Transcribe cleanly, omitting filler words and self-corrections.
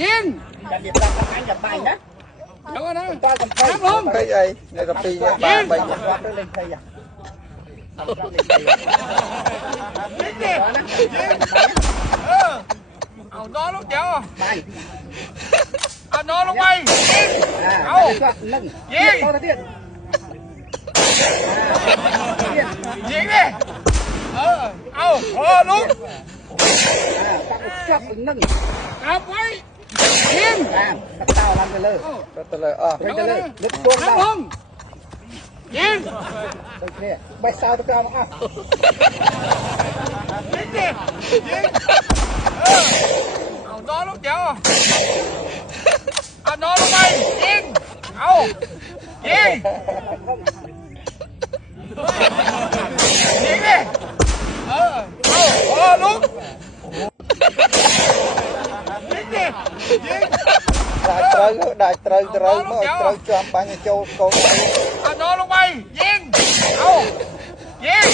ยิง จะเบียดตามทางอย่าไปนะ เดี๋ยวนะ ก็กำไพ ครับผม ไอ้ในกระปีเนี่ยบ้าไป วัดด้วยเล่นไทยอ่ะ ยิงดิยิงเอานอนลงเดี๋ยว ไป เอานอนลงไปยิง เอานึ่งยิงเอาเตี้ย ยิงดิเอาพอลุก ตักจับนึ่ง จับไว้ยิง ตักเต้าลันไปเลย ก็ตะเลยอ่ะ ไปเลยลึกตัว ครับ ได้ ผมยิง โอเคใบซาวตะกร้าอ่ะ ยิงดิยิงเอานอนลงเดี๋ยวเอานอนลงไปยิงเอายิงยิงดิเอาพอลุกยิงดิยิง ได้เตยเมื่อเตยจอมปัญญโจโก เอานอนลงไปยิงเอายิง